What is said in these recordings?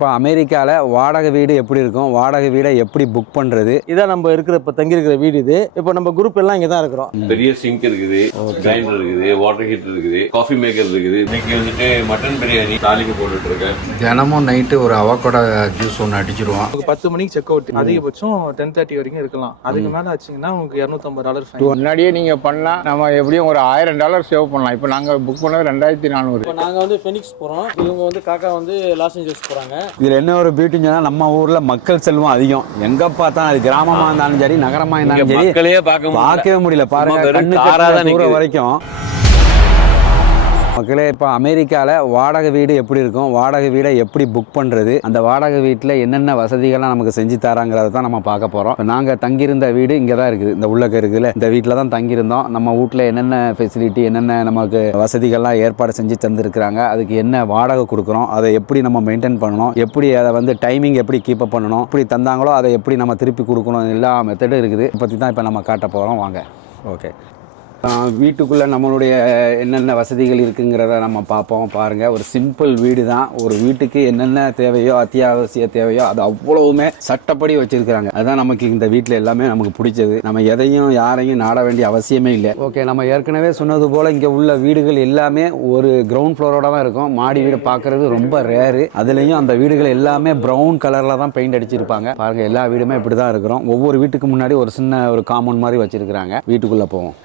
இப்போ அமெரிக்காவில் வாடகை வீடு எப்படி இருக்கும்? வாடகை வீடை எப்படி புக் பண்ணுறது இதான் நம்ம இருக்கிற இப்போ தங்கியிருக்கிற வீடு இது. இப்போ நம்ம குரூப் எல்லாம் இங்கே தான் இருக்கிறோம். பெரிய சிங்க் இருக்குது கிரைண்டர் இருக்குது வாட்டர் ஹீட்டர் இருக்குது காஃபி மேக்கர் இருக்குது. இன்னைக்கு வந்துட்டு மட்டன் பிரியாணி தாலிக்கு போட்டுட்டு இருக்கேன். தினமும் நைட்டு ஒரு அவக்கோட ஜூஸ் ஒன்று அடிச்சிருவோம். பத்து மணிக்கு செக் அவுட் அதிகபட்சம் டென் தேர்ட்டி வரைக்கும் இருக்கலாம். அதுக்கு மேலே ஆச்சுங்கன்னா உங்களுக்கு இரநூத்தம்பது டாலர் முன்னாடியே நீங்க பண்ணலாம் நம்ம எப்படியும் ஒரு ஆயிரம் டாலர் சேவ் பண்ணலாம். இப்போ நாங்க புக் பண்ணது ரெண்டாயிரத்தி நானூறு. இப்போ நாங்கள் வந்து ஃபெனிக்ஸ் போகிறோம் இவங்க வந்து காக்கா வந்து லாஸ் ஏஞ்சல்ஸ் போகிறாங்க இதில் என்ன ஒரு பியூட்டின்னு சொன்னால் நம்ம ஊரில் மக்கள் செல்வம் அதிகம் எங்கே பார்த்தா அது கிராமமாக இருந்தாலும் சரி நகரமாக இருந்தாலும் சரி மக்களையே பார்க்க முடியல. பார்க்கவே முடியல பாருங்க கண்ணு. வரைக்கும் மக்களே இப்போ அமெரிக்காவில் வாடகை வீடு எப்படி இருக்கும்? வாடகை வீடை எப்படி புக் பண்ணுறது அந்த வாடகை வீட்டில் என்னென்ன வசதிகள்லாம் நமக்கு செஞ்சு தராங்கிறத தான் நம்ம பார்க்க போகிறோம் இப்போ நாங்கள் தங்கியிருந்த வீடு இங்கே தான் இருக்குது. இந்த உள்ளக்க இருக்குதுல. இந்த வீட்டில் தான் தங்கியிருந்தோம். நம்ம வீட்டில் என்னென்ன ஃபெசிலிட்டி என்னென்ன நமக்கு வசதிகள்லாம் ஏற்பாடு செஞ்சு தந்துருக்குறாங்க? அதுக்கு என்ன வாடகை கொடுக்குறோம் அதை எப்படி நம்ம மெயின்டைன் பண்ணணும்? எப்படி அதை வந்து டைமிங் எப்படி கீப் அப் பண்ணணும்? எப்படி தந்தாங்களோ அதை எப்படி நம்ம திருப்பி கொடுக்கணும்? எல்லா மெத்தடும் இருக்குது. இதை பற்றி தான் இப்போ நம்ம காட்ட போகிறோம் வாங்க. ஓகே வீட்டுக்குள்ளே நம்மளுடைய என்னென்ன வசதிகள் இருக்குங்கிறத நம்ம பார்ப்போம். பாருங்கள் ஒரு சிம்பிள் வீடு தான் ஒரு வீட்டுக்கு என்னென்ன தேவையோ அத்தியாவசிய தேவையோ அது அவ்வளவுமே சட்டப்படி வச்சுருக்கிறாங்க. அதுதான் நமக்கு இந்த வீட்டில் எல்லாமே நமக்கு பிடிச்சது. நம்ம எதையும் யாரையும் நாட வேண்டிய அவசியமே இல்லை. ஓகே நம்ம ஏற்கனவே சொன்னது போல் இங்கே உள்ள வீடுகள் எல்லாமே ஒரு கிரவுண்ட் ஃப்ளோரோட தான் இருக்கும். மாடி வீடு பார்க்குறது ரொம்ப ரேரு அதுலேயும் அந்த வீடுகள் எல்லாமே ப்ரௌன் கலரில் தான் பெயிண்ட் அடிச்சிருப்பாங்க. பாருங்கள் எல்லா வீடுமே இப்படி தான் இருக்கிறோம். ஒவ்வொரு வீட்டுக்கு முன்னாடி ஒரு சின்ன ஒரு காமன் மாதிரி வச்சுருக்கிறாங்க. வீட்டுக்குள்ளே போவோம்.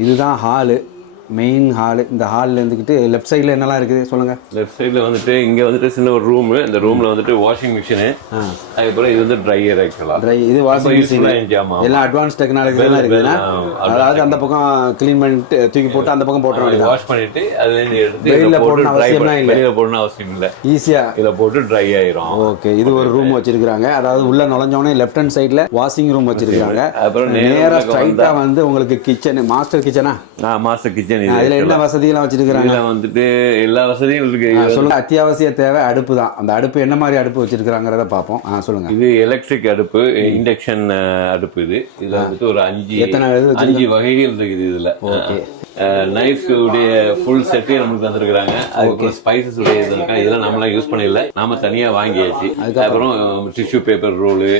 இதுதான் ஹாலு மெயின் ஹாலு இந்த ஹாலில் இருந்துக்கிட்டு லெஃப்ட் சைடில் என்னெல்லாம் இருக்குது? சொல்லுங்கள் லெஃப்ட் சைடுல வந்துட்டு இங்க வந்துட்டு சின்ன ஒரு ரூம் இந்த ரூம்ல வந்துட்டு வாஷிங் மிஷினு அதுக்கப்புறம் இது வந்து ட்ரையர் ஆக்சுவலா ட்ரை இது வாஷிங் மிஷின் எல்லாம் அட்வான்ஸ் டெக்னாலஜிலாம் இருக்குதுன்னா அதாவது அந்த பக்கம் க்ளீன் பண்ணிட்டு தூக்கி போட்டு அந்த பக்கம் போட்டுற வேண்டியதான் வாஷ் பண்ணிட்டு அதுல இருந்து எடுத்து போடணும் அவசியம்லாம் இல்ல. வெளியில போடணும் அவசியம் இல்ல. ஈஸியாக இதுல போட்டு ட்ரை ஆயிரும். ஓகே இது ஒரு ரூம் வச்சிருக்காங்க அதாவது உள்ள நுழைஞ்சோடனே லெஃப்ட் ஹேண்ட் சைடில் வாஷிங் ரூம் வச்சிருக்காங்க அப்புறம் நேரா நேராக ஸ்ட்ரைட்டாக வந்து உங்களுக்கு கிச்சன் மாஸ்டர் கிச்சனா மாஸ்டர் கிச்சன் அதில் என்ன வசதியெல்லாம் வச்சிருக்காங்க வந்துட்டு எல்லா வசதியும் இருக்கு. சொல்லுங்க. அத்தியாவசிய தேவை அடுப்பு தான் அந்த அடுப்பு என்ன மாதிரி அடுப்பு வச்சிருக்காங்கிறத பார்ப்போம். ஆ சொல்லுங்க. இது எலக்ட்ரிக் அடுப்பு இண்டக்ஷன் அடுப்பு இது. இதுல வந்துட்டு ஒரு அஞ்சு எத்தனை? அஞ்சு வகைகள் இருக்குது இதுல. நைஃப் உடைய ஃபுல் செட்டே நமக்கு தந்திருக்காங்க அதுக்கப்புறம் ஸ்பைசஸ் உடைய இது இருக்கா? இதெல்லாம் நம்மளாம் யூஸ் பண்ணல நாம தனியா வாங்கியாச்சு. அப்புறம் டிஷ்யூ பேப்பர் ரோலு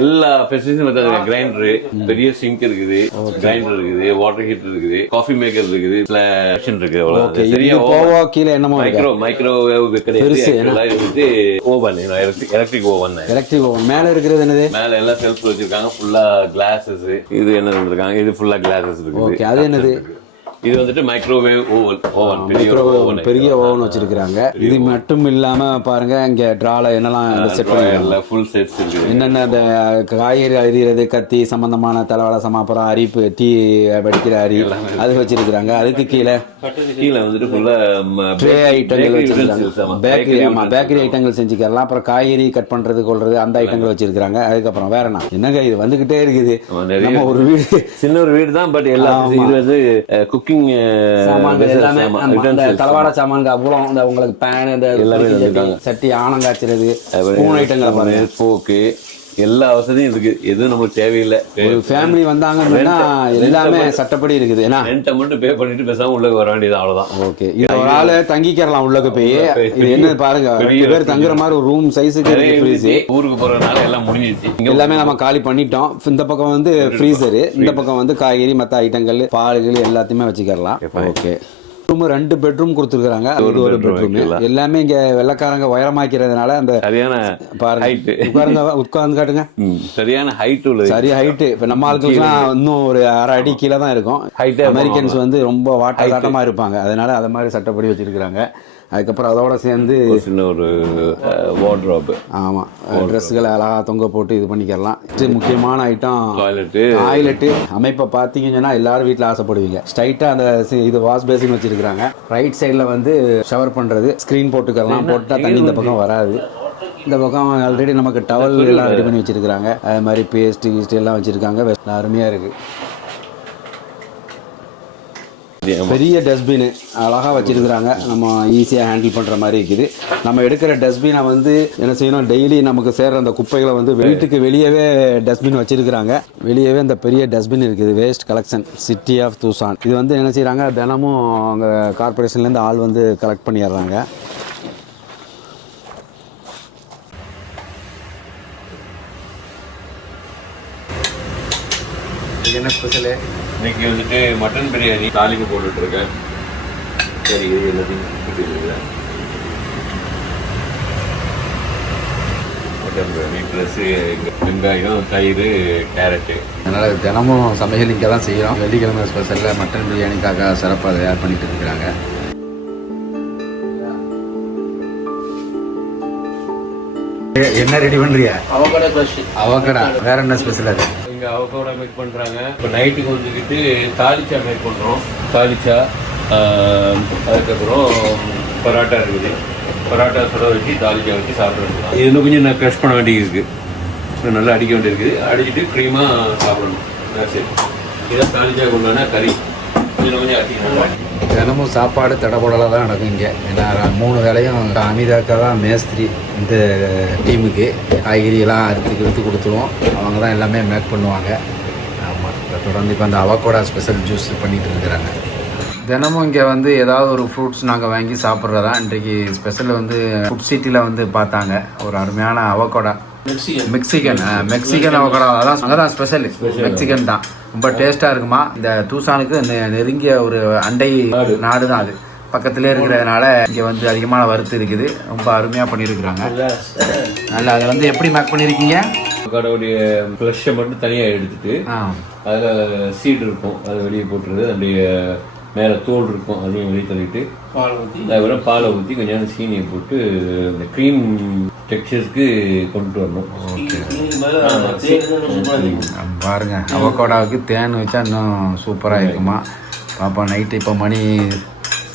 எல்லா ஃபெசிலிட்டியும் வந்து கிரைண்டர் பெரிய சிங்க் இருக்குது. கிரைண்டர் இருக்குது. வாட்டர் ஹீட்டர் இருக்குது. காஃபி மேக்கர் இருக்குது. மிஷின் இருக்கு சரியா போவோ கீழே என்னமோ மைக்ரோ மைக்ரோவேவ் கிடையாது. வந்து oven electric oven electric oven மேலே இருக்கிறது என்னது? மேல எல்லாம் செல்ஃப் வச்சிருக்காங்க. ஃபுல்லா கிளாஸஸ் இது என்ன இருந்திருக்காங்க இது ஃபுல்லா கிளாஸஸ் இருக்குது. ஓகே அது என்னது? இது வந்துட்டு மைக்ரோவேவ் ஓவன் ஓவன் பெரிய மைக்ரோ ஓவன் பெரிய ஓவன் வச்சிருக்காங்க இது மட்டும் இல்லாம பாருங்க இங்க ட்ரால என்னெல்லாம் செட் பண்ணிருக்காங்க. ஃபுல் செட்ஸ் என்னென்ன அந்த காய்கறி அரிகிறது கத்தி சம்பந்தமான தலைவலை சமாப்புறம் அரிப்பு டீ வடிக்கிற அரி அது வச்சிருக்கிறாங்க. அதுக்கு கீழே கீழே வந்துட்டு ஃபுல்லா ட்ரே ஐட்டங்கள் வச்சிருக்காங்க பேக்கரி ஆமா பேக்கரி ஐட்டங்கள் செஞ்சுக்கலாம் அப்புறம் காய்கறி கட் பண்றது கொள்றது அந்த ஐட்டங்கள் வச்சிருக்காங்க அதுக்கப்புறம் வேற என்ன? என்னங்க இது? வந்துகிட்டே இருக்குது. நம்ம ஒரு வீடு சின்ன ஒரு வீடு தான் பட் எல்லா ஆமா. இது வந்து குக்கிங் எல்லாமே அந்த தளவாட சாமான்கள் அவ்வளோ இந்த உங்களுக்கு பேன் இந்த எல்லாமே சட்டி, வச்சிருக்காங்க. சட்டி ஆனம் காய்ச்சறது ஸ்பூன் ஐட்டங்களை பாருங்க போக்கு எல்லா வசதியும் இருக்கு. எதுவும் நமக்கு தேவையில்லை. ஒரு ஃபேமிலி வந்தாங்கன்னா எல்லாமே சட்டப்படி இருக்குது. ஏன்னா? ரெண்ட்டை மட்டும் பே பண்ணிட்டு பேசாம உள்ள வர வேண்டியது அவ்வளவுதான். ஓகே இது ஒரு ஆளு தங்கிக்கிறலாம் உள்ளக்க போய். இது என்ன பாருங்க ரெண்டு பேர் தங்குற மாதிரி ஒரு ரூம் சைஸுக்கு. ஊருக்கு போறதுனால எல்லாம் முடிஞ்சிருச்சு. இங்க எல்லாமே நம்ம காலி பண்ணிட்டோம். இந்த பக்கம் வந்து ஃப்ரீசரு இந்த பக்கம் வந்து காய்கறி மற்ற ஐட்டங்கள் பால்கள் எல்லாத்தையுமே வச்சுக்கலாம் ஓகே ரூம் ரெண்டு பெட்ரூம் கொடுத்துருக்காங்க அது ஒரு பெட்ரூம். எல்லாமே இங்க வெள்ளக்காரங்க உயரமாக்கிறதுனால அந்த சரியான பாருங்க. ஹைட் உட்காருங்க உட்கார்ந்து காட்டுங்க. சரியான ஹைட் உள்ளது சரி ஹைட்டு இப்போ நம்ம ஆட்களுக்குலாம் இன்னும் ஒரு அரை அடி கீழே தான் இருக்கும். ஆ அமெரிக்கன்ஸ் வந்து ரொம்ப வாட்டாட்டமாக இருப்பாங்க. அதனால அதை மாதிரி சட்டப்படி வச்சிருக்கிறாங்க. அதுக்கப்புறம் அதோட சேர்ந்து ஒரு சின்ன ஒரு வார்ட்ரோப் ஆமாம் ட்ரெஸ்ஸுகளை அழகாக தொங்க போட்டு இது பண்ணிக்கலாம். முக்கியமான ஐட்டம் டாய்லெட்டு டாய்லெட்டு அமைப்பை பார்த்தீங்கன்னு சொன்னா எல்லாரும் வீட்டில் ஆசைப்படுவீங்க. ஸ்ட்ரைட்டாக அந்த இது வாஷ் பேசின் வச்சிருக்காங்க ரைட் சைடில் வந்து ஷவர் பண்ணுறது ஸ்க்ரீன் போட்டுக்கலாம் போட்டால் தண்ணி இந்த பக்கம் வராது. இந்த பக்கம் ஆல்ரெடி நமக்கு டவல் எல்லாம் ரெடி பண்ணி வச்சிருக்காங்க அது மாதிரி பேஸ்ட் கீஸ்ட் எல்லாம் வச்சிருக்காங்க. அருமையாக இருக்குது பெரிய டஸ்ட்பின் அழகாக வச்சிருக்கிறாங்க. நம்ம ஈஸியாக ஹேண்டில் பண்ணுற மாதிரி இருக்குது. நம்ம எடுக்கிற டஸ்ட்பினை வந்து என்ன செய்யணும்? டெய்லி நமக்கு சேர்ற அந்த குப்பைகளை வந்து வீட்டுக்கு வெளியவே டஸ்ட்பின் வச்சிருக்கிறாங்க. வெளியவே அந்த பெரிய டஸ்ட்பின் இருக்குது. Waste collection city of Tucson இது வந்து என்ன செய்கிறாங்க தினமும் அங்கே கார்பரேஷன்லேருந்து ஆள் வந்து கலெக்ட் பண்ணிடுறாங்க. என்ன ஸ்பெஷலு இன்னைக்கு வந்துட்டு மட்டன் பிரியாணி தாலிக்கு போட்டுட்டு இருக்கேன் சரி இது எல்லாத்தையும் மட்டன் பிரியாணி ப்ளஸ் வெங்காயம் தயிர் கேரட்டு அதனால் தினமும் சமையல் இங்கே தான் செய்கிறோம் வெள்ளிக்கிழமை ஸ்பெஷலில் மட்டன் பிரியாணிக்காக சிறப்பாக தயார் பண்ணிட்டு இருக்கிறாங்க. என்ன ரெடி பண்றிய? அவக்கடா வேற என்ன ஸ்பெஷல் அது? இங்கே அவகோடா மேக் பண்ணுறாங்க இப்போ நைட்டுக்கு வந்துக்கிட்டு தாலிச்சா மேக் பண்ணுறோம் தாலிச்சா அதுக்கப்புறம் பரோட்டா இருக்குது. பரோட்டா சுட வச்சு தாலிச்சா வச்சு சாப்பிடணும் இது இன்னும் கொஞ்சம் நான் க்ரஷ் பண்ண வேண்டியது இருக்குது நல்லா அடிக்க வேண்டியிருக்குது அடிச்சுட்டு க்ரீமாக சாப்பிடணும். சரி இதான் தாலிச்சாக்கு உண்டான கறி. கொஞ்சம் கொஞ்சம் அடிக்கணும் தினமும் சாப்பாடு தடபுடலாக தான் நடக்கும் இங்கே. ஏன்னா மூணு வேளையும் அமிதாக்கா தான் மேஸ்திரி இந்த டீமுக்கு. காய்கறியெல்லாம் அறுத்து கிறுத்து கொடுத்துருவோம். அவங்க தான் எல்லாமே மேக் பண்ணுவாங்க. ஆமாம் இப்போ தொடர்ந்து இப்போ அந்த அவக்கோடா ஸ்பெஷல் ஜூஸ் பண்ணிகிட்டு இருக்கிறாங்க. தினமும் இங்கே வந்து ஏதாவது ஒரு ஃப்ரூட்ஸ் நாங்கள் வாங்கி சாப்பிட்றதா இன்றைக்கு ஸ்பெஷல் வந்து ஃபுட் சிட்டியில் வந்து பார்த்தாங்க. ஒரு அருமையான அவக்கோடா. மெக்சிகன் மெக்சிகன் அவக்கோடா அதான் அங்கதான் ஸ்பெஷல் மெக்சிகன் தான். ரொம்ப டேஸ்டா இருக்குமா? இந்த தூசானுக்கு நெருங்கிய ஒரு அண்டை நாடு. தான் அது. பக்கத்திலே இருக்கிறதுனால இங்கே வந்து அதிகமான வறுத்து இருக்குது. ரொம்ப அருமையாக பண்ணியிருக்கிறாங்க நல்லா அதை வந்து எப்படி மேக் பண்ணியிருக்கீங்க அவகோடாவுடைய ஃப்ளஷை மட்டும் தனியாக எடுத்துட்டு அதில் சீடு இருக்கும். அதை வெளியே போட்டுறது. அதனுடைய மேலே தோல் இருக்கும். அதையும் வெளியே தள்ளிட்டு அதுக்கப்புறம் பாலை ஊற்றி கொஞ்சம் நேரம் சீனியை போட்டு இந்த க்ரீம் டெக்ஸ்சர்ஸ்க்கு கொண்டு வரணும். பாருங்க. அவகோடாவுக்கு தேன் வச்சா இன்னும் சூப்பராக இருக்குமா? பாப்பா நைட்டு இப்போ மணி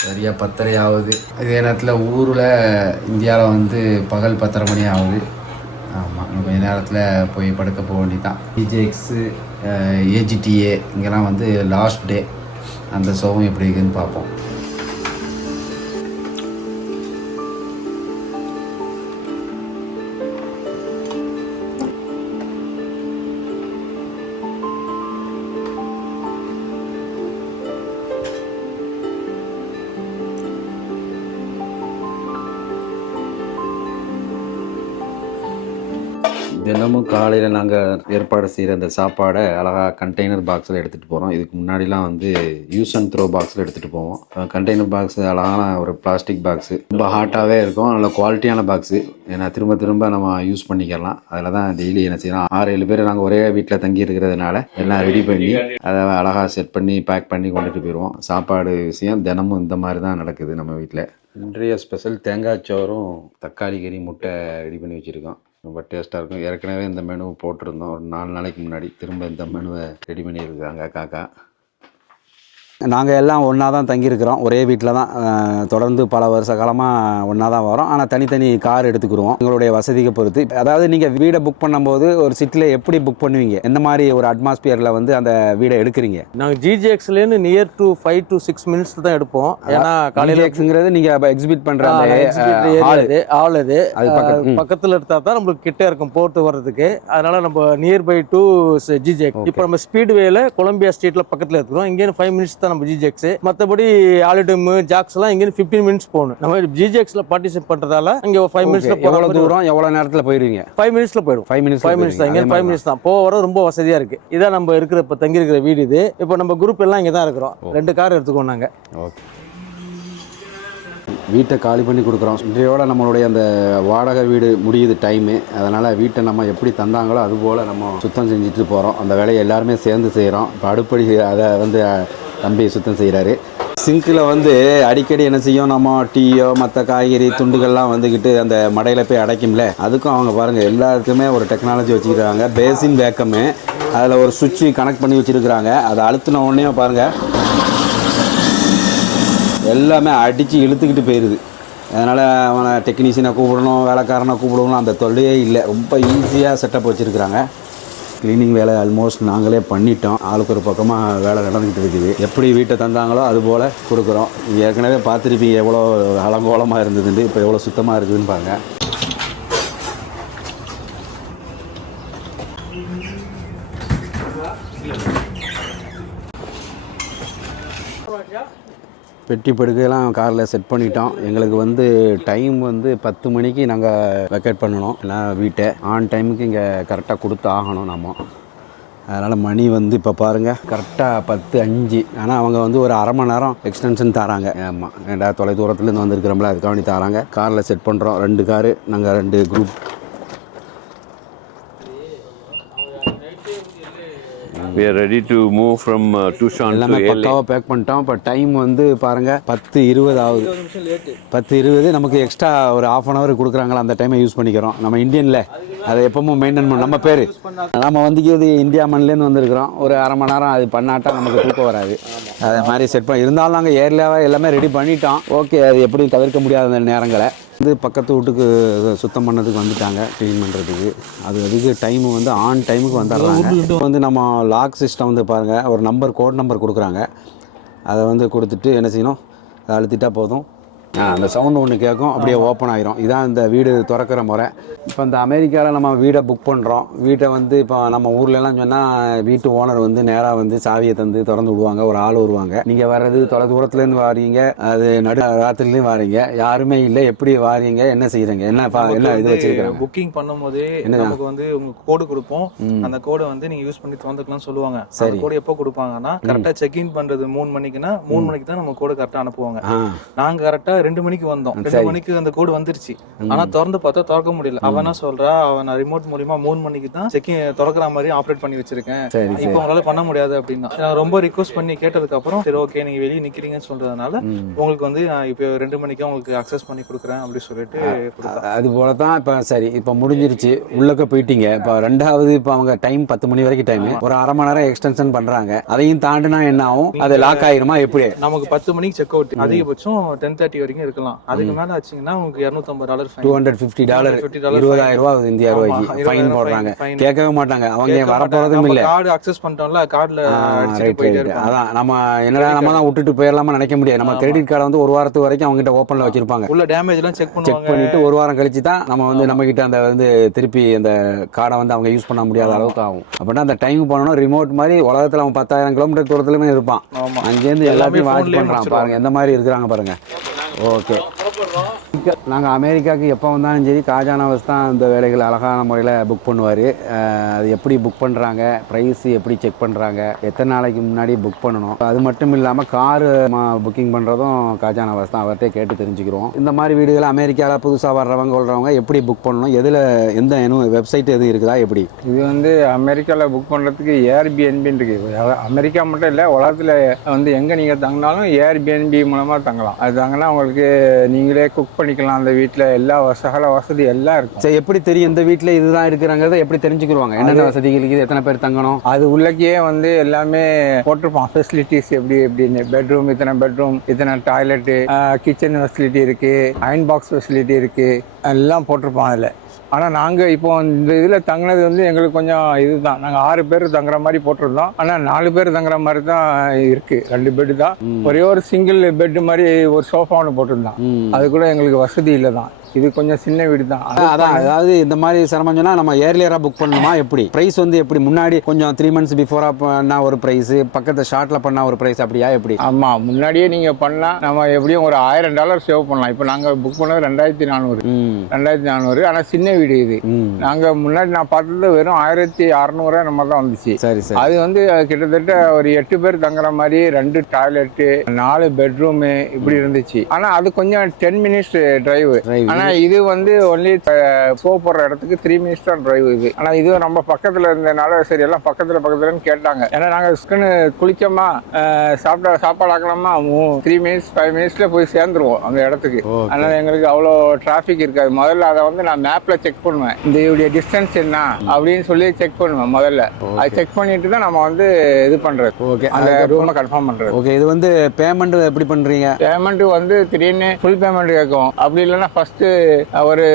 சரியாக பத்தரை ஆகுது. இதே நேரத்தில் ஊரில் இந்தியாவில் வந்து பகல் பத்தரை மணி ஆகுது. ஆமாம் இன்னும் கொஞ்ச நேரத்தில் போய் படுக்க போக வேண்டியதான் டிஜேஎக்ஸு ஏஜிடிஏ இங்கெல்லாம் வந்து லாஸ்ட் டே அந்த ஷோவும் எப்படி இருக்குன்னு பார்ப்போம் தினமும் காலையில் நாங்கள் ஏற்பாடு செய்கிற அந்த சாப்பாடை அழகாக கண்டெய்னர் பாக்ஸில் எடுத்துகிட்டு போகிறோம் இதுக்கு முன்னாடிலாம் வந்து யூஸ் அண்ட் த்ரோ பாக்ஸில் எடுத்துகிட்டு போவோம். கண்டெய்னர் பாக்ஸ் அழகான ஒரு பிளாஸ்டிக் பாக்ஸு ரொம்ப ஹாட்டாகவே இருக்கும். நல்ல குவாலிட்டியான பாக்ஸு ஏன்னா திரும்ப திரும்ப நம்ம யூஸ் பண்ணிக்கலாம். அதில் தான் டெய்லி என்ன செய்யலாம் ஆறு ஏழு பேர் நாங்கள் ஒரே வீட்டில் தங்கி இருக்கிறதுனால எல்லாம் ரெடி பண்ணி அதை அழகாக செட் பண்ணி பேக் பண்ணி கொண்டுட்டு போயிடுவோம் சாப்பாடு விஷயம் தினமும் இந்த மாதிரி தான் நடக்குது நம்ம வீட்டில் இன்றைய ஸ்பெஷல் தேங்காய் சோறும் தக்காளி கறி முட்டை ரெடி பண்ணி வச்சுருக்கோம். ரொம்ப டேஸ்ட்டாக இருக்கும். ஏற்கனவே இந்த மெனு போட்டிருந்தோம். ஒரு நாலு நாளைக்கு முன்னாடி. திரும்ப இந்த மெனுவை ரெடி பண்ணியிருக்காங்க காக்கா. நாங்கள் எல்லாம் ஒன்றா தான் தங்கியிருக்கிறோம். ஒரே வீட்டில் தான் தொடர்ந்து பல வருஷ காலமாக ஒன்றா தான் வரோம். ஆனால் தனித்தனி கார் எடுத்துக்கிடுவோம். எங்களுடைய வசதியை பொறுத்து. அதாவது நீங்கள் வீடை புக் பண்ணும்போது ஒரு சிட்டியில் எப்படி புக் பண்ணுவீங்க? எந்த மாதிரி ஒரு அட்மாஸ்பியரில் வந்து அந்த வீடை எடுக்கிறீங்க? நாங்கள் ஜிஜிஎக்ஸ்லேருந்து near to five to six minutes தான் எடுப்போம். ஏன்னா காலையில் காலையிலங்கிறது நீங்கள் எக்ஸிபிட் பண்ணுற ஹால் இது அது. பக்கத்தில் எடுத்தா தான் நம்மளுக்கு கிட்ட இருக்கும் போட்டு வர்றதுக்கு. அதனால நம்ம நியர்பை டு ஜிஜெக் இப்போ நம்ம ஸ்பீட் வேல கொலம்பியா ஸ்ட்ரீட்ல பக்கத்தில் இருக்கிறோம் இங்கேருந்து ஃபைவ் மினிட்ஸ் தான் நம்ம ஜிஜெக்ஸ் மற்றபடி ஆலிடம் ஜாக்ஸ் எல்லாம் இங்கேருந்து ஃபிஃப்டீன் மினிட்ஸ் போகணும். நம்ம ஜிஜெக்ஸ்ல பார்ட்டிசிபேட் பண்றதால இங்கே ஃபைவ் மினிட்ஸ்ல எவ்வளோ தூரம் எவ்வளோ நேரத்தில் போயிடுவீங்க ஃபைவ் மினிட்ஸ்ல போயிடும். ஃபைவ் மினிட்ஸ் ஃபைவ் மினிட்ஸ் தான் இங்கே ஃபைவ் மினிட்ஸ் தான். போக வர ரொம்ப வசதியா இருக்கு. இதான் நம்ம இருக்கிற இப்போ தங்கி இருக்கிற வீடு இது. இப்போ நம்ம குரூப் எல்லாம் இங்கே தான் இருக்கிறோம் ரெண்டு கார் எடுத்துக்கோம் நாங்க. ஓகே வீட்டை காலி பண்ணி கொடுக்குறோம். இன்றையோட நம்மளுடைய அந்த வாடகை வீடு முடியுது டைமு அதனால் வீட்டை நம்ம எப்படி தந்தாங்களோ அதுபோல் நம்ம சுத்தம் செஞ்சுட்டு போகிறோம் அந்த வேலையை எல்லாருமே சேர்ந்து செய்கிறோம் இப்போ அடுப்படி அதை வந்து தம்பி சுத்தம் செய்கிறாரு சிங்கில் வந்து அடிக்கடி என்ன செய்யும் நம்ம டீயோ மற்ற காய்கறி துண்டுகள்லாம் வந்துக்கிட்டு அந்த மடையில் போய் அடைக்கும்ல. அதுக்கும் அவங்க பாருங்கள் எல்லாருக்குமே ஒரு டெக்னாலஜி வச்சுக்கிறாங்க. பேசின் வேக்கமு அதில் ஒரு சுவிட்சு கனெக்ட் பண்ணி வச்சுருக்குறாங்க. அதை அழுத்தின உடனே பாருங்கள் எல்லாமே அடித்து இழுத்துக்கிட்டு போயிடுது அதனால் அவனை டெக்னீஷியனை கூப்பிடணும் வேலைக்காரனை கூப்பிடணும் அந்த தொல்லையே இல்லை. ரொம்ப ஈஸியாக செட்டப் வச்சுருக்குறாங்க. க்ளீனிங் வேலை ஆல்மோஸ்ட் நாங்களே பண்ணிட்டோம். ஆளுக்கு ஒரு பக்கமாக வேலை நடந்துக்கிட்டு இருக்குது. எப்படி வீட்டை தந்தாங்களோ அது போல் கொடுக்குறோம். ஏற்கனவே பார்த்துருப்பீங்க எவ்வளோ அலங்கோலமாக இருந்ததுன்னு இப்போ எவ்வளோ சுத்தமாக இருக்குதுன்னு பாருங்கள் பெட்டி படுக்கையெல்லாம் காரில் செட் பண்ணிட்டோம். எங்களுக்கு வந்து டைம் வந்து பத்து மணிக்கு நாங்கள் வெக்கேட் பண்ணணும். எல்லாம் வீட்டை ஆன் டைமுக்கு இங்கே கரெக்டாக கொடுத்து ஆகணும் நம்ம. அதனால் மணி வந்து இப்போ பாருங்கள் கரெக்டாக பத்து அஞ்சு. ஆனால் அவங்க வந்து ஒரு அரை மணி நேரம் எக்ஸ்டென்ஷன் தராங்க. ஆமாம் ஏண்டா தொலை தூரத்துலேருந்து வந்திருக்கிறோம்ல அதுக்காக வேண்டி தராங்க. காரில் செட் பண்ணுறோம் ரெண்டு காரு நாங்கள் ரெண்டு group ready to move from uh, Tushan to எல்லாமே. பக்காவாக பேக் பண்ணிட்டோம். இப்போ டைம் வந்து பாருங்கள் பத்து இருபது ஆகுது. பத்து இருபது நமக்கு எக்ஸ்ட்ரா ஒரு ஆஃப் அன் ஹவர் கொடுக்குறாங்களா அந்த டைமை யூஸ் பண்ணிக்கிறோம். நம்ம இந்தியனில் அதை எப்பவும் மெயின்டைன் பண்ண நம்ம பேர். நம்ம வந்துக்கிறது இந்தியா மண்லேருந்து வந்திருக்கிறோம். ஒரு அரை மணி நேரம் அது பண்ணாட்டா நமக்கு தூக்கம் வராது. அது மாதிரி செட் பண்ணி இருந்தாலும் நாங்கள் ஏர்லியாவாக எல்லாமே ரெடி பண்ணிட்டோம். ஓகே அது எப்படியும் தவிர்க்க முடியாத அந்த நேரங்களை. வந்து பக்கத்து வீட்டுக்கு சுத்தம் பண்ணதுக்கு வந்துட்டாங்க க்ளீன் பண்ணுறதுக்கு அது அதுக்கு டைம் வந்து ஆன் டைமுக்கு வந்துடுறாங்க. இப்போ வந்து நம்ம லாக் சிஸ்டம் வந்து பாருங்கள் ஒரு நம்பர் கோட் நம்பர் கொடுக்குறாங்க. அதை வந்து கொடுத்துட்டு என்ன செய்யணும்? அதை அழுத்திட்டா போதும். அந்த சவுண்டு ஒன்று கேட்கும் அப்படியே ஓப்பன் ஆயிரும். இதான் இந்த வீடு திறக்கிற முறை. இப்போ இந்த அமெரிக்காவில் நம்ம வீடை புக் பண்ணுறோம் வீட்டை வந்து இப்போ நம்ம ஊர்லலாம் சொன்னால் வீட்டு ஓனர் வந்து நேராக வந்து சாவியை தந்து திறந்து விடுவாங்க. ஒரு ஆள் வருவாங்க. நீங்கள் வர்றது தொலை தூரத்துலேருந்து வாரீங்க. அது நடு ராத்திரிலையும் வாரீங்க. யாருமே இல்லை. எப்படி வாரீங்க? என்ன செய்கிறீங்க என்ன என்ன இது வச்சிருக்கிறாங்க? புக்கிங் பண்ணும்போது நமக்கு வந்து உங்க கோடு கொடுப்போம். அந்த கோடை வந்து நீங்க யூஸ் பண்ணி திறந்துக்கலாம் சொல்லுவாங்க. அந்த கோடு எப்போ கொடுப்பாங்கன்னா கரெக்டா செக் இன் பண்றது மூணு மணிக்குன்னா மூணு மணிக்கு தான் நம்ம கோடு கரெக்டா அனுப்புவாங்க. ஆ. நாங்க கரெக்டா ரெண்டு மணிக்கு வந்தோம். ரெண்டு மணிக்கு அந்த கோடு வந்துருச்சு. ஆனா திறந்து பார்த்தா திறக்க முடியல. அவன் சொல்றா? அவன் ரிமோட் மூலியமா மூணு மணிக்கு தான் செக்கிங் திறக்கிற மாதிரி ஆப்ரேட் பண்ணி வச்சிருக்கேன். சரி இப்போ உங்களால பண்ண முடியாது அப்படின்னா. நான் ரொம்ப ரிக்வஸ்ட் பண்ணி கேட்டதுக்கு அப்புறம் சரி ஓகே நீங்க வெளியே நிக்கிறீங்கன்னு சொல்றதுனால உங்களுக்கு வந்து நான் இப்போ ரெண்டு மணிக்கு உங்களுக்கு அக்சஸ் பண்ணி கொடுக்குறேன் அப்படி சொல்லிட்டு அது போல தான் இப்போ சரி இப்போ முடிஞ்சிருச்சு. உள்ளக்க போயிட்டீங்க. இப்போ ரெண்டாவது இப்போ அவங்க டைம் பத்து மணி வரைக்கும் டைம் ஒரு அரை மணி நேரம் எக்ஸ்டென்ஷன் பண்ணுறாங்க அதையும் தாண்டினா என்ன ஆகும்? அது லாக் ஆயிருமா? எப்படி? நமக்கு பத்து மணிக்கு செக் அவுட் அதிகபட்சம் டென் தேர்ட்டி வரைக்கும் இருக்கலாம். அதுக்கு மேல ஆச்சுங்கன்னா உங்களுக்கு இருநூத்தம்பது dollar two hundred fifty dollar இருபதாயிரம் ரூபா ஆகுது இந்தியா ரூபாய்க்கு ஃபைன் போடுறாங்க. கேட்கவே மாட்டாங்க. அவங்க வரப்போறதும் இல்லை. கார்டு அக்சஸ் பண்ணிட்டோம்ல கார்டுல அதான் நம்ம என்னடா நம்ம தான் விட்டுட்டு போயிடலாமா நினைக்க முடியாது. நம்ம கிரெடிட் கார்டை வந்து ஒரு வாரத்து வரைக்கும் அவங்க கிட்ட ஓப்பன்ல வச்சிருப்பாங்க. உள்ள டேமேஜ் எல்லாம் செக் செக் பண்ணிட்டு ஒரு வாரம் கழிச்சு தான் நம்ம வந்து நம்ம கிட்ட அந்த வந்து திருப்பி அந்த கார்டை வந்து அவங்க யூஸ் பண்ண முடியாத அளவுக்கு ஆகும். அப்படின்னா அந்த டைம் பண்ணணும் ரிமோட் மாதிரி உலகத்துல அவன் பத்தாயிரம் கிலோமீட்டர் தூரத்துலயுமே இருப்பான். அங்கேருந்து எல்லாத்தையும் வாட்ச் பண்றான். பாருங்க எந்த மாதிரி இருக்கிறாங்க பாருங்க. ஓகே நாங்கள் அமெரிக்காவுக்கு எப்போ வந்தாலும் சரி காஜானாவஸ் தான் இந்த வேலைகள் அழகான முறையில் புக் பண்ணுவார். அது எப்படி புக் பண்ணுறாங்க ப்ரைஸ் எப்படி செக் பண்ணுறாங்க எத்தனை நாளைக்கு முன்னாடி புக் பண்ணணும். அது மட்டும் இல்லாமல் காரு புக்கிங் பண்ணுறதும் காஜானாவாஸ் தான். அவர்கிட்ட கேட்டு தெரிஞ்சுக்கிறோம். இந்த மாதிரி வீடுகள் அமெரிக்காவில் புதுசாக வர்றவங்க கொள்றவங்க எப்படி புக் பண்ணணும்? எதில் எந்த வெப்சைட் எதுவும் இருக்குதா? எப்படி? இது வந்து அமெரிக்காவில் புக் பண்ணுறதுக்கு ஏர்பிஎன்பின்னு இருக்குது அமெரிக்கா மட்டும் இல்லை உலகத்தில் வந்து எங்கே நீங்கள் தங்கினாலும் ஏர்பிஎன்பி மூலமாக தங்கலாம். அது தங்கினா உங்களுக்கு நீங்கள் குக் பண்ணிக்கலாம். அந்த வீட்டில் எல்லா வ- சகல வசதி எல்லாம் இருக்கும். சரி எப்படி தெரியும்? இந்த வீட்டில் இதுதான் இருக்கிறாங்கிறத எப்படி தெரிஞ்சுக்கிடுவாங்க என்னென்ன வசதிகள் இருக்குது? எத்தனை பேர் தங்கணும்? அது உள்ளக்கே வந்து எல்லாமே போட்டிருப்பான். ஃபெசிலிட்டிஸ் எப்படி எப்படின்னு. பெட்ரூம் இத்தனை பெட்ரூம் இத்தனை டாய்லெட்டு கிச்சன் ஃபெசிலிட்டி இருக்கு. அயன் பாக்ஸ் ஃபெசிலிட்டி இருக்கு. எல்லாம் போட்டிருப்பான் அதில். ஆனால் நாங்கள் இப்போ இந்த இதில் தங்கினது வந்து எங்களுக்கு கொஞ்சம் இதுதான். நாங்கள் ஆறு பேர் தங்குற மாதிரி போட்டிருந்தோம். ஆனால் நாலு பேர் தங்குற மாதிரி தான் இருக்கு. ரெண்டு பெட்டு தான். ஒரே ஒரு சிங்கிள் பெட் மாதிரி ஒரு சோஃபா ஒன்று போட்டிருந்தான். அது கூட எங்களுக்கு வசதி இல்லை தான் இது கொஞ்சம் சின்ன வீடு தான். அதான், அதாவது இந்த மாதிரி சிரமம் சொன்னா நம்ம ஏர்லியரா புக் பண்ணணுமா? எப்படி? பிரைஸ் வந்து எப்படி? முன்னாடி கொஞ்சம் த்ரீ மந்த்ஸ் பிஃபோரா பண்ணா ஒரு பிரைஸ் பக்கத்து ஷார்ட்ல பண்ணா ஒரு பிரைஸ் அப்படியா? எப்படி? ஆமா முன்னாடியே நீங்க பண்ணா நம்ம எப்படியும் ஒரு ஆயிரம் டாலர் சேவ் பண்ணலாம். இப்போ நாங்க புக் பண்ணது ரெண்டாயிரத்தி நானூறு. ரெண்டாயிரத்தி நானூறு. ஆனா சின்ன வீடு இது. ம். நாங்க முன்னாடி நான் பார்த்தது வெறும் ஆயிரத்தி அறநூறு நம்ம தான் வந்துச்சு. சரி சரி. அது வந்து கிட்டத்தட்ட ஒரு எட்டு பேர் தங்குற மாதிரி ரெண்டு டாய்லெட்டு நாலு பெட்ரூமு இப்படி இருந்துச்சு. ஆனா அது கொஞ்சம் டென் மினிட்ஸ் டிரைவ் Drive. ஆனா இது வந்து ஒன்லி ஷோ போடுற இடத்துக்கு த்ரீ மினிட்ஸ் தான் டிரைவ் இது. ஆனா இது ரொம்ப பக்கத்துல இருந்ததுனால சரி எல்லாம் பக்கத்துல பக்கத்துலன்னு கேட்டாங்க. ஏன்னா நாங்க ஸ்கின்னு குளிச்சோமா அஹ், சாப்பிட்டா சாப்பாடு ஆக்கலாமா த்ரீ மினிட்ஸ் ஃபைவ் மினிட்ஸ்ல போய் சேர்ந்துருவோம் அந்த இடத்துக்கு. அதனால எங்களுக்கு அவ்வளோ டிராஃபிக் இருக்காது. முதல்ல அதை வந்து நான் மேப்ல செக் பண்ணுவேன். இந்த இவருடைய டிஸ்டன்ஸ் என்ன அப்படின்னு சொல்லி செக் பண்ணுவேன் முதல்ல. அது செக் பண்ணிட்டு தான் நம்ம வந்து இது பண்றது. ஓகே அந்த ரூமை கன்ஃபார்ம் பண்றது. ஓகே இது வந்து பேமெண்ட் எப்படி பண்றீங்க? பேமெண்ட் வந்து திடீர்னு ஃபுல் பேமெண்ட் கேட்கும். அப்படி இல்லைன்னா ஃபர்ஸ்ட் வந்து ஒரு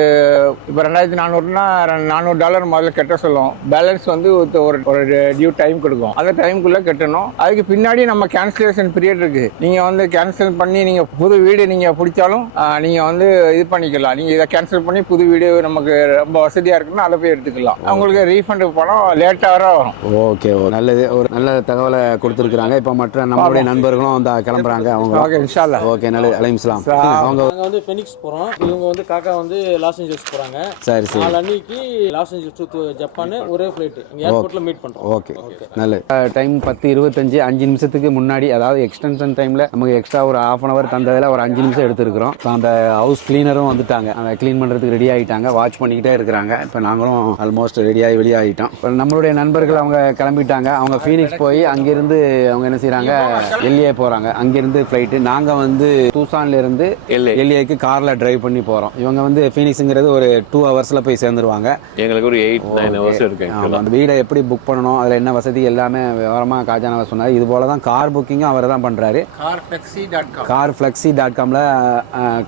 இப்போ ரெண்டாயிரத்தி நானூறுனா நானூறு டாலர் முதல்ல கட்ட சொல்லும் பேலன்ஸ் வந்து ஒரு ஒரு டியூ டைம் கொடுக்கும். அந்த டைமுக்குள்ளே கட்டணும். அதுக்கு பின்னாடி நம்ம கேன்சலேஷன் பீரியட் இருக்கு. நீங்கள் வந்து கேன்சல் பண்ணி நீங்கள் புது வீடு நீங்கள் பிடிச்சாலும் நீங்கள் வந்து இது பண்ணிக்கலாம். நீங்கள் இதை கேன்சல் பண்ணி புது வீடு நமக்கு ரொம்ப வசதியாக இருக்குன்னா அதை போய் எடுத்துக்கலாம். உங்களுக்கு ரீஃபண்ட் பணம் லேட்டாக வர வரும். ஓகே ஓ நல்லது. ஒரு நல்ல தகவலை கொடுத்துருக்குறாங்க. இப்போ மற்ற நம்மளுடைய நண்பர்களும் அந்த கிளம்புறாங்க அவங்க ஓகே இன்ஷால்லா ஓகே நல்லது. அலைம்ஸ்லாம் அவங்க வந்து ஃபெனிக்ஸ் போகிறோம் இவங்க வந்து காக்கா வந்து லாஸ் ஏஞ்சல்ஸ் போகிறாங்க சரி சரி. நாலு அன்னைக்கு லாஸ் ஏஞ்சல்ஸ் டு ஜப்பான் ஒரே ஃப்ளைட் இங்கே ஏர்போர்ட்டில் மீட் பண்ணுறோம் ஓகே நல்லது. டைம் பத்து இருபத்தஞ்சு அஞ்சு நிமிஷத்துக்கு முன்னாடி அதாவது எக்ஸ்டென்ஷன் டைமில் நமக்கு எக்ஸ்ட்ரா ஒரு ஹாஃப் அன் அவர் தந்ததில் ஒரு அஞ்சு நிமிஷம் எடுத்துருக்கிறோம். அந்த ஹவுஸ் கிளீனரும் வந்துட்டாங்க. அந்த க்ளீன் பண்ணுறதுக்கு ரெடி ஆகிட்டாங்க வாட்ச் பண்ணிக்கிட்டே இருக்கிறாங்க. இப்போ நாங்களும் ஆல்மோஸ்ட் ரெடியாகி வெளியே ஆகிட்டோம் இப்போ நம்மளுடைய நண்பர்கள் அவங்க கிளம்பிட்டாங்க. அவங்க ஃபீனிக்ஸ் போய் அங்கேருந்து அவங்க என்ன செய்கிறாங்க எல்ஏ போகிறாங்க அங்கேருந்து ஃப்ளைட்டு நாங்கள் வந்து தூசான்ல இருந்து LA. எல்ஏக்கு காரில் டிரைவ் பண்ணி போகிறோம் இவங்க வந்து ஃபீனிக்ஸுங்கிறது ஒரு டூ ஹவர்ஸில் போய் சேர்ந்துருவாங்க. எங்களுக்கு ஒரு எயிட் நைன் ஹவர்ஸ் இருக்கு அந்த வீடை எப்படி புக் பண்ணணும் அதில் என்ன வசதி எல்லாமே விவரமாக காஜானவர் சொன்னார். இது போல தான் கார் புக்கிங்கும் அவர் தான் பண்ணுறாரு car flexi dot com car flexi dot காமில்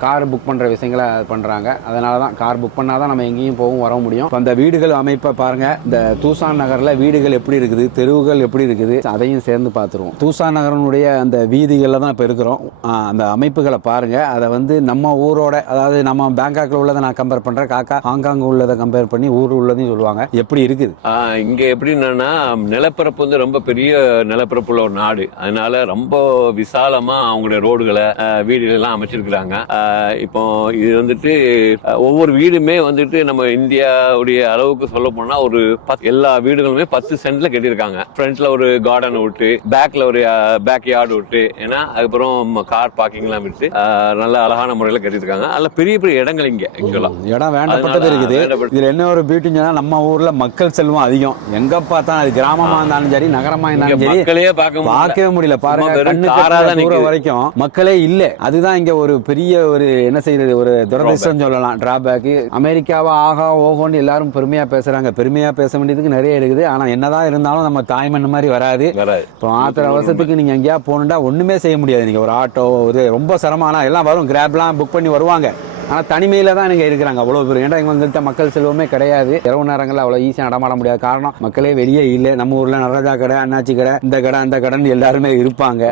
கார் புக் பண்ணுற விஷயங்களை பண்ணுறாங்க அதனால தான் கார் புக் பண்ணால் தான் நம்ம எங்கேயும் போகவும் வர முடியும். அந்த வீடுகள் அமைப்பை பாருங்கள் இந்த தூசான் நகரில் வீடுகள் எப்படி இருக்குது தெருவுகள் எப்படி இருக்குது அதையும் சேர்ந்து பார்த்துருவோம். தூசான் நகரனுடைய அந்த வீதிகளில் தான் இப்போ இருக்கிறோம். அந்த அமைப்புகளை பாருங்கள் அதை வந்து நம்ம ஊரோட அதாவது நம்ம பேங்காக்கில் உள்ளதை நான் கம்பேர் பண்ணுறேன் காக்கா ஹாங்காங் உள்ளதை கம்பேர் பண்ணி ஊர் உள்ளதையும் சொல்லுவாங்க. எப்படி இருக்குது? இங்க எப்படி என்னன்னா நிலப்பரப்பு வந்து ரொம்ப பெரிய நிலப்பரப்பு உள்ள ஒரு நாடு. அதனால ரொம்ப விசாலமா அவங்களுடைய ரோடுகளை வீடுகள் எல்லாம் அமைச்சிருக்கிறாங்க. இப்போ இது வந்துட்டு ஒவ்வொரு வீடுமே வந்துட்டு நம்ம இந்தியாவுடைய அளவுக்கு சொல்ல போனா ஒரு எல்லா வீடுகளுமே பத்து சென்ட்ல கட்டியிருக்காங்க. ஃப்ரண்ட்ல ஒரு கார்டன் விட்டு பேக்ல ஒரு பேக் யார்டு விட்டு ஏன்னா அதுக்கப்புறம் கார் பார்க்கிங் எல்லாம் விட்டு நல்ல அழகான முறையில் கட்டியிருக்காங்க. அதில் பெரிய பெரிய இடங்கள் இங்க இங்கெல்லாம். இடம் வேண்டப்பட்டது இருக்குது. இதுல என்ன ஒரு பியூட்டின்னு சொன்னா நம்ம ஊர்ல மக்கள் செல்வம் அதிகம். எங்க பார்த்தா அது கிராமமா இருந்தாலும் சரி நகரமா இருந்தாலும் சரி மக்களே பார்க்க. பார்க்கவே முடியல. பாருங்க நிக்குது. வரைக்கும் மக்களே இல்ல. அதுதான் இங்க ஒரு பெரிய ஒரு என்ன செய்யறது ஒரு துரதிருஷ்டம் சொல்லலாம். டிராபேக் அமெரிக்காவா ஆகா ஓகோன்னு எல்லாரும் பெருமையா பேசுறாங்க. பெருமையா பேச வேண்டியதுக்கு நிறைய இருக்குது. ஆனா என்னதான் இருந்தாலும் நம்ம தாய்மண் மாதிரி வராது. இப்போ ஆத்திர அவசரத்துக்கு நீங்க எங்கேயா போகணுண்டா ஒண்ணுமே செய்ய முடியாது. நீங்க ஒரு ஆட்டோ ஒரு ரொம்ப சிரமம். எல்லாம் வரும். கிராப்லாம் புக் பண்ணி வருவாங்க. ஆனா தனிமையில தான் நீங்க இருக்கிறாங்க. அவ்வளவு பேர். ஏன்டா இவங்கள்ட்ட மக்கள் செல்வமே கிடையாது. இரவு நேரங்கள்ல அவ்வளவு ஈஸியா நடமாட முடியாது. காரணம் மக்களே வெளியே இல்லை. நம்ம ஊர்ல நடராஜா கடை அண்ணாச்சி கடை இந்த கடை அந்த கடைன்னு எல்லாருமே இருப்பாங்க.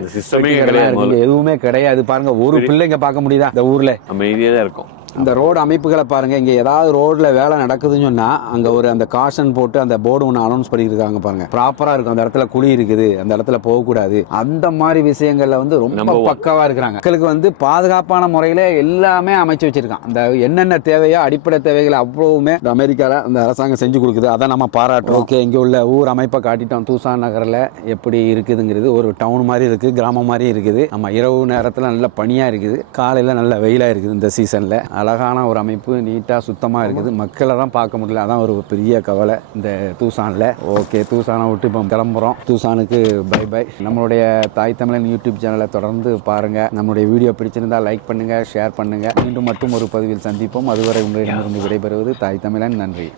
எதுவுமே கிடையாது. பாருங்க ஒரு பிள்ளைங்க பார்க்க முடியுதா? இந்த ஊர்ல. அமைதியா தான் இருக்கும். இந்த ரோடு அமைப்புகளை பாருங்க. இங்க ஏதாவது ரோட்ல வேலை நடக்குதுன்னு சொன்னா அங்க ஒரு அந்த காஷன் போட்டு அந்த போர்டு ஒன்று அனௌன்ஸ் பண்ணியிருக்காங்க பாருங்க. ப்ராப்பரா இருக்கும். அந்த இடத்துல குழி இருக்குது. அந்த இடத்துல போகக்கூடாது. அந்த மாதிரி விஷயங்கள்ல வந்து ரொம்ப Number one. பக்காவா இருக்கிறாங்க. மக்களுக்கு வந்து பாதுகாப்பான முறையில எல்லாமே அமைச்சு வச்சிருக்கான் அந்த என்னென்ன தேவையோ அடிப்படை தேவைகளை அவ்வளவுமே இந்த அமெரிக்கால அந்த அரசாங்கம் செஞ்சு கொடுக்குது. அதை நம்ம பாராட்டுறோம். ஓகே இங்க உள்ள ஊர் அமைப்பை காட்டிட்டோம். தூசான் நகர்ல எப்படி இருக்குதுங்கிறது ஒரு டவுன் மாதிரி இருக்கு கிராமம் மாதிரி இருக்குது. நம்ம இரவு நேரத்துல நல்ல பனியா இருக்குது. காலையில நல்ல வெயிலா இருக்குது இந்த சீசன்ல அழகான ஒரு அமைப்பு நீட்டா சுத்தமா இருக்குது. மக்களை தான் பார்க்க முடியல. அதான் ஒரு பெரிய கவலை இந்த தூசான்ல. ஓகே தூசானை விட்டு இப்போ கிளம்புறோம். தூசானுக்கு பை பை நம்மளுடைய தாய் தமிழன் யூடியூப் சேனலை தொடர்ந்து பாருங்க. நம்மளுடைய வீடியோ பிடிச்சிருந்தா லைக் பண்ணுங்க ஷேர் பண்ணுங்க. மீண்டும் மட்டும் ஒரு பதிவில் சந்திப்போம். அதுவரை உங்களிடமிருந்து விடைபெறுவது தாய் தமிழன். நன்றி.